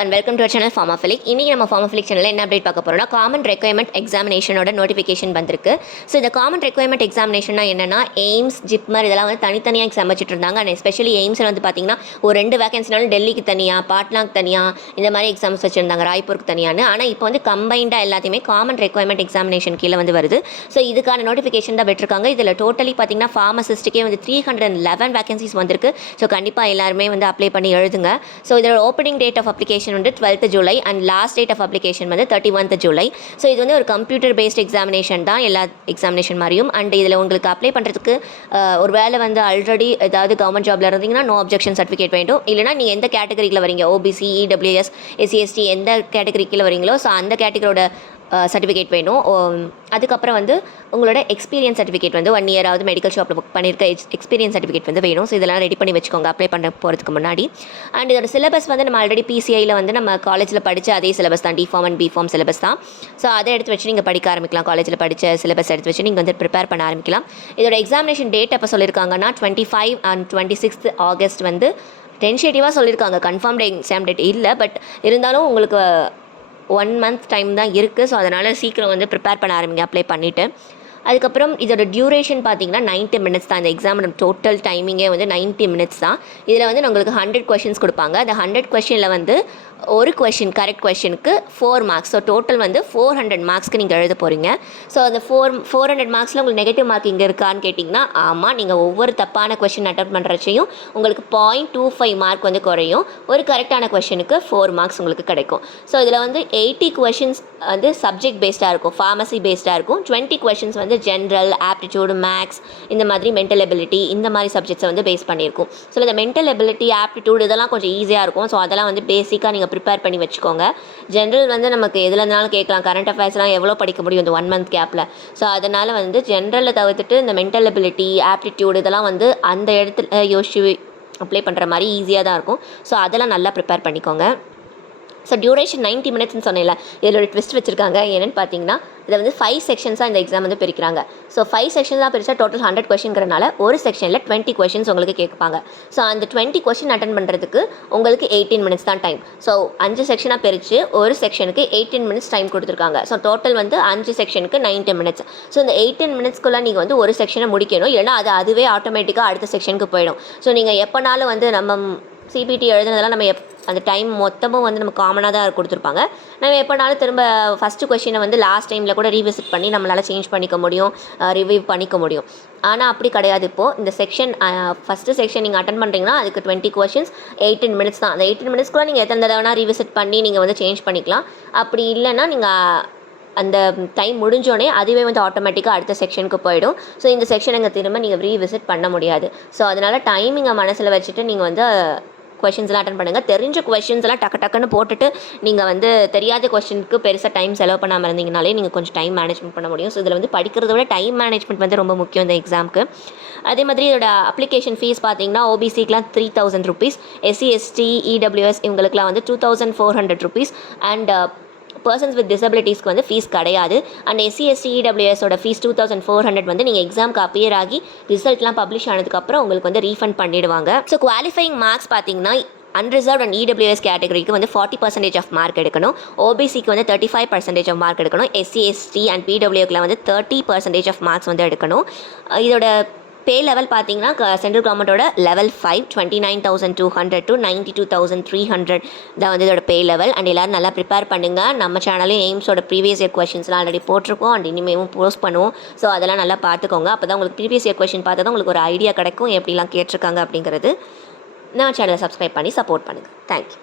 And welcome to our channel Pharmaphilic. இன்றைக்கி நம்ம Pharmaphilic சேனலில் என்ன அப்டேட் பார்க்க போகிறோம்னா, காமன் ரெக்யர்மெண்ட் எக்ஸாமினேஷனோட நோட்டிஃபிகேஷன் வந்திருக்கு. ஸோ இந்த காமன் ரெக்யர்மெண்ட் எக்ஸாமினேஷன்னா என்னென்னா, எய்ம்ஸ், ஜிப்மர் இதெல்லாம் வந்து தனித்தனியாக எக்ஸாம் வச்சுட்டு இருந்தாங்க. அண்ட் எஸ்பெஷலி எய்ம்ஸில் வந்து பார்த்திங்கன்னா ஒரு 2 வேகன்சினாலும் டெல்லிக்கு தனியாக, பாட்னாக்கு தனியாக, இந்த மாதிரி எக்ஸாம்ஸ் வச்சுருந்தாங்க, ராய்ப்பூருக்கு தனியான்னு. ஆனால் இப்போ வந்து கம்பைண்டாக எல்லாத்தையுமே காமன் ரெக்யர்மெண்ட் எக்ஸாமினேஷன் கீழே வந்து வருது. ஸோ இதுக்கான நோட்டிஃபிகேஷன் தான் விட்டுருக்காங்க. இதில் டோட்டலி பார்த்திங்கன்னா ஃபார்மசிஸ்ட்டுக்கே வந்து 311 வேகன்சிஸ் வந்திருக்கு. ஸோ கண்டிப்பாக எல்லாருமே வந்து அப்ளை பண்ணி எழுதுங்க. ஸோ இதோட ஓப்பனிங் டேட் ஆஃப் அப்ளிகேஷன் வந்து 12th July and last date of application வந்து 31st ஜூலை. ஸோ இது வந்து ஒரு கம்ப்யூட்டர் பேஸ்ட் எக்ஸாமினேஷன் தான், எல்லா எக்ஸாமினேஷன் மாதிரியும். அண்ட் இதில் உங்களுக்கு அப்ளை பண்ணுறதுக்கு ஒரு வேளை வந்து ஆல்ரெடி ஏதாவது கவர்மெண்ட் ஜாப்ல இருந்தீங்கன்னா நோ அப்ஜெக்ஷன் சர்டிஃபிகேட் வேண்டும். இல்லைனா நீங்கள் எந்த கேட்டகரியில் வரீங்க, ஓபிசி, இடபிள்யூஎஸ், எஸ்சி, எந்த கேட்டகரிக்கில் வரீங்களோ ஸோ அந்த கேட்டகரியோட சர்டிஃபிகேட் வேணும். அதுக்கப்புறம் வந்து உங்களோட எக்ஸ்பீரியன்ஸ் சர்டிஃபிகேட் வந்து 1 இயராவது மெடிக்கல் ஷாப்பில் புக் பண்ணியிருக்க எக்ஸ்பீரியன்ஸ் சர்டிஃபிகேட் வந்து வேணும். ஸோ இதெல்லாம் ரெடி பண்ணி வச்சுக்கோங்க அப்ளை பண்ண போகிறதுக்கு முன்னாடி. அண்ட் இதோட சிலபஸ் வந்து நம்ம ஆல்ரெடி பிசிஐயில் வந்து நம்ம காலேஜில் படித்த அதே சிலபஸ் தான், டிஃபார்ம் அண்ட் பிஃபார்ம் சிலபஸ் தான். ஸோ அதை எடுத்து வச்சு நீங்கள் படிக்க ஆரம்பிக்கலாம். காலேஜில் படித்த சிலபஸ் எடுத்து வச்சு நீங்கள் வந்து ப்ரிப்பேர் பண்ண ஆரம்பிக்கலாம். இதோட எக்ஸாமினேஷன் டேட் எப்போ சொல்லியிருக்காங்கன்னா 25 and 26 ஆகஸ்ட் வந்து டென்ஷேட்டிவாக சொல்லியிருக்காங்க. கன்ஃபார்ம்டு எக்ஸாம் டேட் இல்லை, பட் இருந்தாலும் உங்களுக்கு 1 month டைம் தான் இருக்குது. ஸோ அதனால் சீக்கிரம் வந்து ப்ரிப்பேர் பண்ண ஆரம்பிங்க அப்ளை பண்ணிவிட்டு. அதுக்கப்புறம் இதோட டியூரேஷன் பார்த்தீங்கன்னா 90 minutes தான். இந்த எக்ஸாம் டோட்டல் டைமிங்கே வந்து 90 minutes தான். இதில் வந்து உங்களுக்கு 100 questions கொடுப்பாங்க. அந்த 100 questionல வந்து ஒரு கொஷின், கரெக்ட் கொஷனுக்கு 4 marks. ஸோ டோட்டல் வந்து 400 marksக்கு நீங்கள் எழுத போகிறீங்க. ஸோ அந்த 400 marksல உங்களுக்கு நெகட்டிவ் மார்க் இங்கே இருக்கான்னு கேட்டிங்கன்னா ஆமாம். நீங்கள் ஒவ்வொரு தப்பான கொஷின் அட்டன் பண்ணுறச்சையும் உங்களுக்கு 0.25 மார்க் வந்து குறையும். ஒரு கரெக்டான கொஷனுக்கு 4 marks உங்களுக்கு கிடைக்கும். ஸோ இதில் வந்து 80 questions வந்து சப்ஜெக்ட் பேஸ்டாக இருக்கும், ஃபார்மசி பேஸ்டாக இருக்கும். 20 questions வந்து ஜென்ரல், ஆப்டிடியூடு, மேக்ஸ், இந்த மாதிரி மென்டல் எபிலிட்டி, இந்த மாதிரி சப்ஜெக்ட்ஸை வந்து பேஸ் பண்ணியிருக்கும். ஸோ இந்த மென்டல் எபிலிட்டி, ஆப்டிடியூடு இதெல்லாம் கொஞ்சம் ஈஸியாக இருக்கும். ஸோ அதெல்லாம் வந்து பேசிக்காக நீங்கள் ப்ரிப்பேர் பண்ணி வச்சுக்கோங்க. ஜென்ரல் வந்து நமக்கு எதில் இருந்தாலும் கேட்கலாம். கரண்ட் அஃபேர்ஸ்லாம் எவ்வளோ படிக்க முடியும் இந்த 1 month கேப்பில். ஸோ அதனால் வந்து ஜென்ரலில் தவிர்த்துட்டு இந்த மென்டல் எபிலிட்டி, ஆப்டிடியூடு இதெல்லாம் வந்து அந்த இடத்துல யோசிச்சு அப்ளை பண்ணுற மாதிரி ஈஸியாக தான் இருக்கும். ஸோ அதெல்லாம் நல்லா ப்ரிப்பேர் பண்ணிக்கோங்க. ஸோ டியூரேஷன் 90 minutesன்னு சொன்னேன்ல, இதில் ஒரு ட்விஸ்ட் வச்சுருக்காங்க. என்னென்னு பார்த்தீங்கன்னா இதை வந்து 5 sectionsஸாக இந்த எக்ஸாம் வந்து பிரிக்கிறாங்க. ஸோ 5 sectionsஸாக பிரித்தா டோட்டல் 100 questionங்கிறனால ஒரு செக்ஷனில் 20 questions உங்களுக்கு கேட்பாங்க. ஸோ அந்த 20 question அட்டன் பண்ணுறதுக்கு உங்களுக்கு 18 minutes தான் டைம். ஸோ 5 செக்ஷனாக பிரித்து ஒரு செக்ஷனுக்கு 18 minutes டைம் கொடுத்துருக்காங்க. ஸோ டோட்டல் வந்து 5 செக்ஷனுக்கு 90 minutes. ஸோ இந்த 18 minutesக்குள்ளே நீங்கள் வந்து ஒரு செக்ஷனை முடிக்கணும். இல்லைனா அதுவே ஆட்டோமேட்டிக்காக அடுத்த செக்ஷனுக்கு போயிடும். ஸோ நீங்கள் எப்போனாலும் வந்து நம்ம சிபிடி எழுதுனதெல்லாம் நம்ம அந்த டைம் மொத்தமும் வந்து நம்ம காமனாக தான் கொடுத்துருப்பாங்க. நம்ம எப்போனாலும் திரும்ப ஃபஸ்ட்டு கொஷினை வந்து லாஸ்ட் டைமில் கூட ரீவிசிட் பண்ணி நம்மளால் சேஞ்ச் பண்ணிக்க முடியும், ரிவ்யூ பண்ணிக்க முடியும். ஆனால் அப்படி கிடையாது. இப்போது இந்த செக்ஷன் ஃபஸ்ட்டு செக்ஷன் நீங்கள் அட்டன் பண்ணுறீங்கன்னா அதுக்கு 20 questions 18 minutes தான். அந்த 18 minutes கூட நீங்கள் எத்தனை தடவைனா ரீவிசிட் பண்ணி நீங்கள் வந்து சேஞ்ச் பண்ணிக்கலாம். அப்படி இல்லைன்னா நீங்கள் அந்த டைம் முடிஞ்சோடனே அதுவே வந்து ஆட்டோமேட்டிக்காக அடுத்த செக்ஷனுக்கு போயிடும். ஸோ இந்த செக்ஷனுங்க திரும்ப நீங்கள் ரீவிசிட் பண்ண முடியாது. ஸோ அதனால் டைமிங்கை மனசில் வச்சுட்டு நீங்கள் வந்து கொஷின்ஸ்லாம் அட்டன் பண்ணுங்கள். தெரிஞ்ச கொஷின்ஸ்லாம் டக்குன்னு போட்டுட்டு நீங்கள் வந்து தெரியாத கொஷினுக்கு பெருசாக டைம் செலவு பண்ணாமல் இருந்தீங்கனாலே நீங்கள் கொஞ்சம் டைம் மேனேஜ்மெண்ட் பண்ண முடியும். ஸோ இதில் வந்து படிக்கிறத விட டைம் மேனேஜ்மெண்ட் வந்து ரொம்ப முக்கியம் இந்த எக்ஸாமுக்கு. அதே மாதிரி இதோட அப்ளிகேஷன் ஃபீஸ் பார்த்தீங்கன்னா ஓபிசிக்கெலாம் 3000 rupees, எஸ்சி, எஸ்டி, இடபிள்யூஎஸ் இவங்களுக்குலாம் வந்து 2400 rupees அண்ட் பர்சன்ஸ் வித் டிசபிலிட்டிஸ்க்கு வந்து ஃபீஸ் கிடையாது. அண்ட் எஸ்சி, எஸ்டி, இடபிள்யூஎஸோட ஃபீஸ் 2400 வந்து நீங்கள் எக்ஸாமுக்கு அப்பியர் ஆகி ரிசல்ட்லாம் பப்ளிஷ் ஆனதுக்கப்புறம் உங்களுக்கு வந்து ரீஃபண்ட் பண்ணிடுவாங்க. ஸோ குவாலிஃபைங் மார்க்ஸ் பார்த்தீங்கன்னா அன்ரிசர்வ்ட் அண்ட் இடபிள்யூஎஸ் கேட்டகரிக்கு வந்து 40% ஆஃப் மார்க் எடுக்கணும். ஓபிசிக்கு வந்து 35% ஆஃப் மார்க் எடுக்கணும். எஸ்சி, எஸ்டி அண்ட் பிடபிள்யூக்குலாம் வந்து 30% ஆஃப் மார்க்ஸ் வந்து எடுக்கணும். இதோட பே லெவல் பார்த்தீங்கன்னா சென்ட்ரல் கவர்மெண்ட்டோட லெவல் 5 29,200 to 92,300 தான் வந்து இதோட பே லெவல். அண்ட் எல்லோரும் நல்லா ப்ரிப்பேர் பண்ணுங்கள். நம்ம சேனலையும் எய்ம்ஸோட ப்ரீவியஸ் இயர் கொஷின்ஸ்லாம் ஆல்ரெடி போட்டிருக்கோம் அண்ட் இனிமேலும் போஸ்ட் பண்ணுவோம். ஸோ அதெல்லாம் நல்லா பார்த்துக்கோங்க. அப்போ தான் உங்களுக்கு ப்ரீவியஸ் இயர் கொஷின் பார்த்தா தான் உங்களுக்கு ஒரு ஐடியா கிடைக்கும் எப்படிலாம் கேட்டிருக்காங்க அப்படிங்கிறது. நம்ம சேனலை சப்ஸ்கிரைப் பண்ணி சப்போர்ட் பண்ணுங்கள். தேங்க்யூ.